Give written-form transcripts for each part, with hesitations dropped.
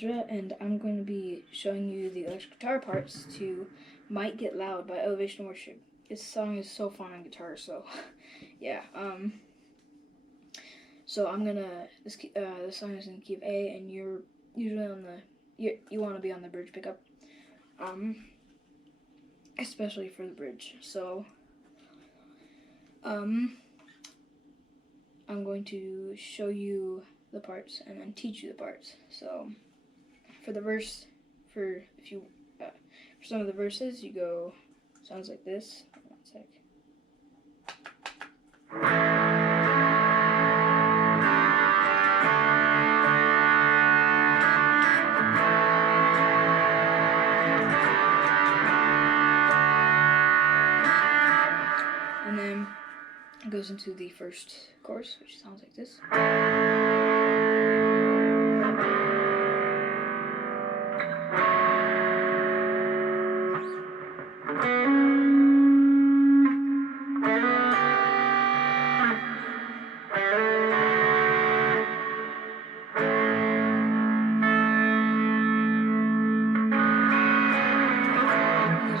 Ezra, and I'm going to be showing you the electric guitar parts to Might Get Loud by Elevation Worship. This song is so fun on guitar, so yeah. So I'm gonna, this song is in key of A, and you're usually on the, you want to be on the bridge pickup, especially for the bridge. So I'm going to show you the parts and then teach you the parts. So for the verse, for some of the verses, you go, sounds like this. One sec. And then it goes into the first chorus, which sounds like this.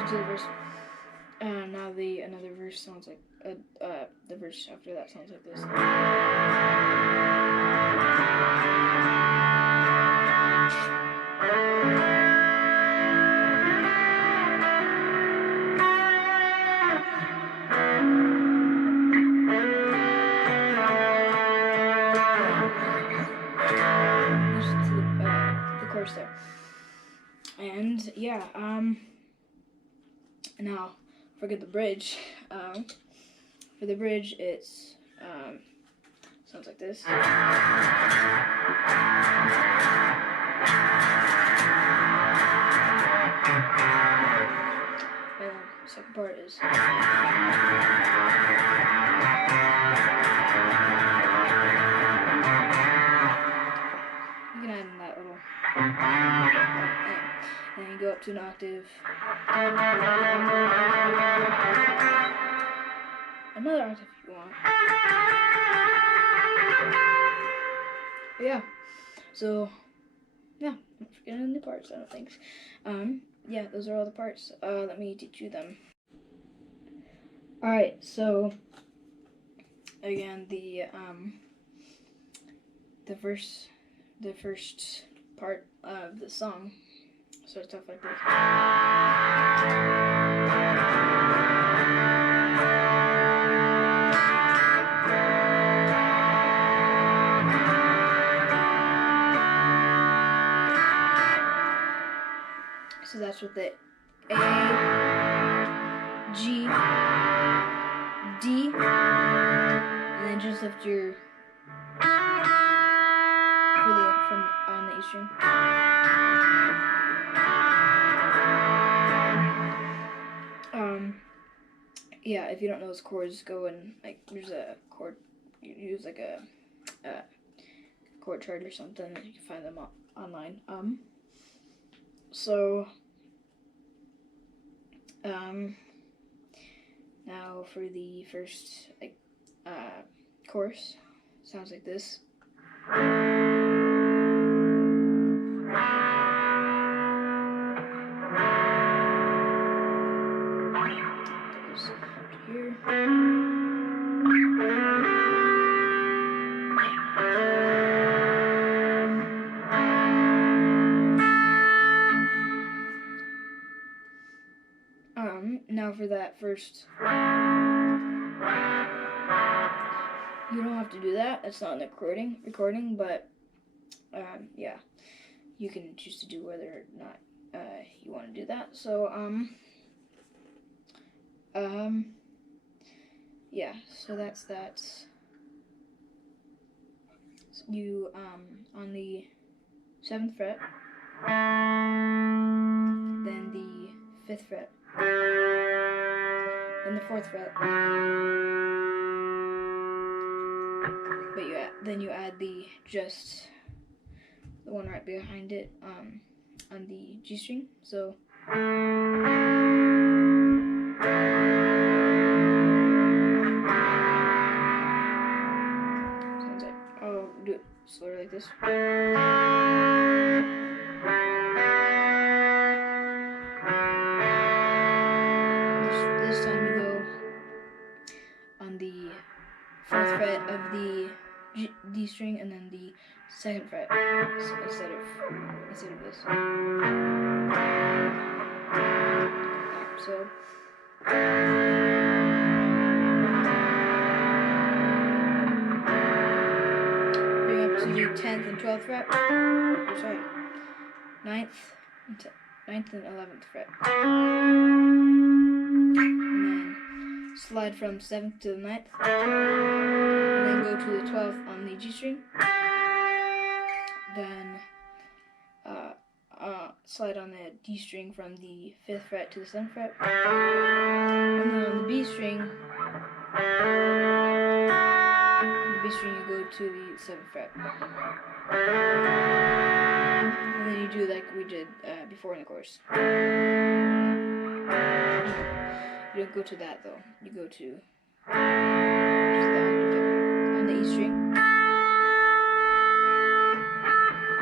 To the verse. Now another verse sounds like the verse after that sounds like this. Listen to the chorus there. And yeah, now forget the bridge. For the bridge, it's sounds like this. And the second part is. You can add in that little. And then you go up to an octave. Another octave if you want. But yeah. So yeah, I'm not forgetting any parts, I don't think. Yeah, those are all the parts. Let me teach you them. Alright, so again the first part of the song starts off like this. So that's with the A, G, D, and then just lift your from on the E string. Yeah, if you don't know those chords, go and there's a chord. You use like a chord chart or something. You can find them online. So now for the first chorus, sounds like this. Goes to here. Now for that first, you don't have to do that. That's not in the recording, but yeah, you can choose to do whether or not you want to do that. So yeah, so that's that. So you on the 7th fret, then the 5th fret, then the 4th fret, but then you add the one right behind it on the G string. So sounds like, I'll do it slower like this. this time you go on the 4th fret of the D string and then the 2nd fret instead of this. So bring up to the 10th and 12th fret. Oh, sorry, 9th and 11th fret. And then slide from 7th to the 9th. And then go to the 12th on the G string. Then slide on the D string from the 5th fret to the 7th fret. And then on the B string, you go to the 7th fret. And then you do like we did before in the chorus. You don't go to that though. You go to on the E string.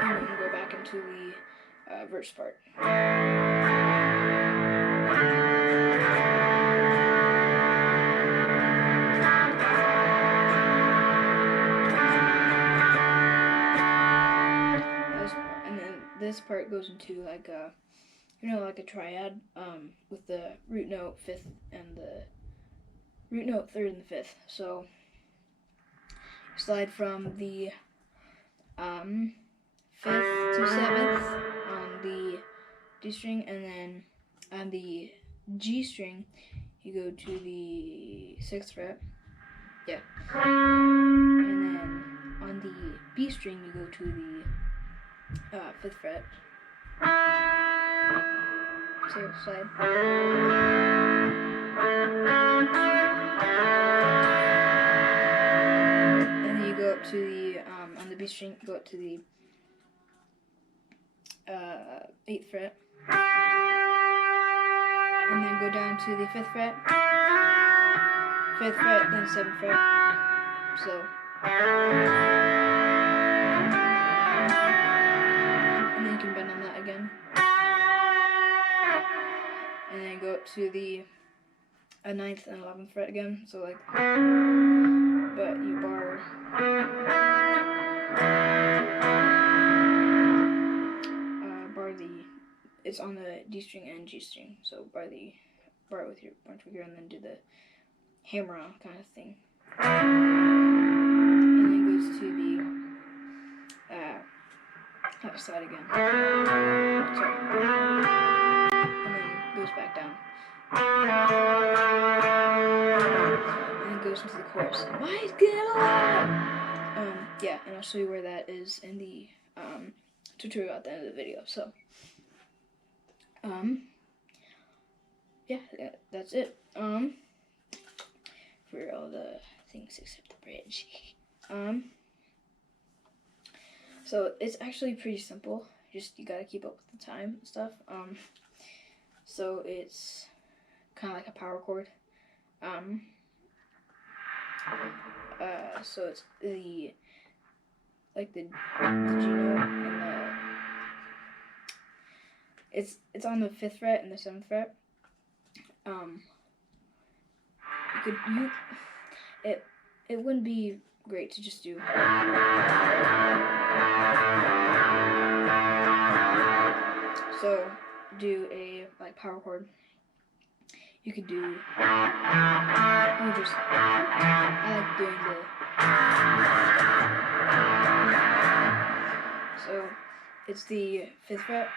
And then go back into the verse part. This part goes into like a, like a triad with the root note 5th and the root note 3rd and the 5th. So slide from the 5th to 7th on the D string, and then on the G string you go to the 6th fret. Yeah. And then on the B string you go to the 5th fret. So slide. And then you go up to the on the B string, go up to the 8th fret. And then go down to the 5th fret. 5th fret, then 7th fret. So again, and then go up to the 9th and 11th fret again. So like, but you bar the, it's on the D string and G string. So bar it with your bunch finger and then do the hammer on kind of thing. And then goes to the side again. Sorry. And then goes back down. And then goes into the chorus. Why get loud? Yeah, and I'll show you where that is in the tutorial at the end of the video. So yeah, that's it. For all the things except the bridge. So it's actually pretty simple. Just you gotta keep up with the time and stuff. So it's kind of like a power chord. So it's the G note and it's on the 5th fret and the 7th fret. It wouldn't be great to just do. So do a like power chord. You could do. I like doing the. So it's the 5th fret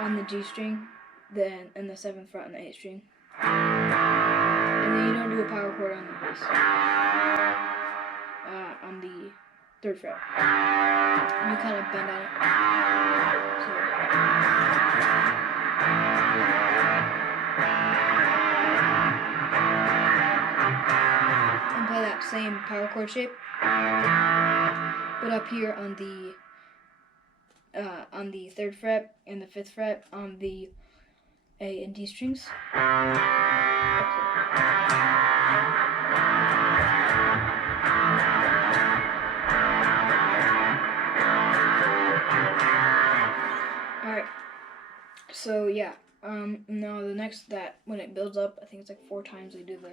on the G string, then and the 7th fret on the 8th string, and then you don't do a power chord on the bass. On the 3rd fret. You kind of bend on it. So. And play that same power chord shape. But up here on the 3rd fret and the 5th fret on the A and D strings. So yeah, No, the next that when it builds up, I think it's like 4 times they do the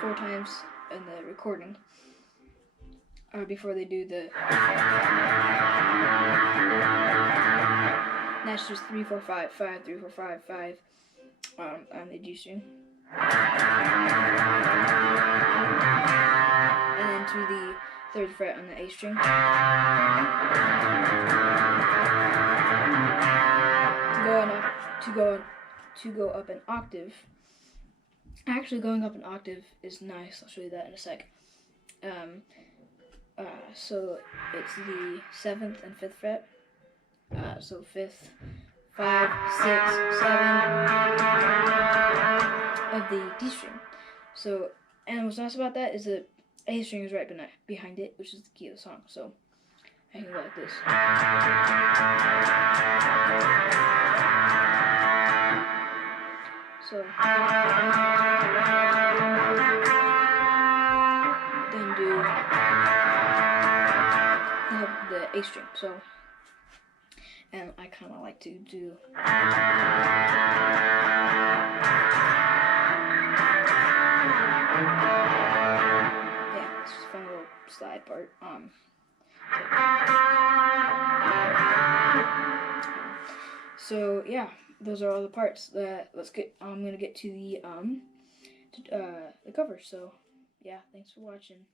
4 times in the recording. Before they do the. That's just 3 4 5 5 3 4 5 5 on the G string. And then to the 3rd fret on the A string. To go up an octave. Actually, going up an octave is nice. I'll show you that in a sec. So it's the 7th and 5th fret. So 5th, 5, 6, 7 of the D string. So, and what's nice about that is the A string is right behind it, which is the key of the song. So I can go like this. So then do the A string. So, and I kind of like to do yeah, it's just a fun little slide part. So yeah, those are all the parts. I'm gonna get to the cover. So yeah, thanks for watching.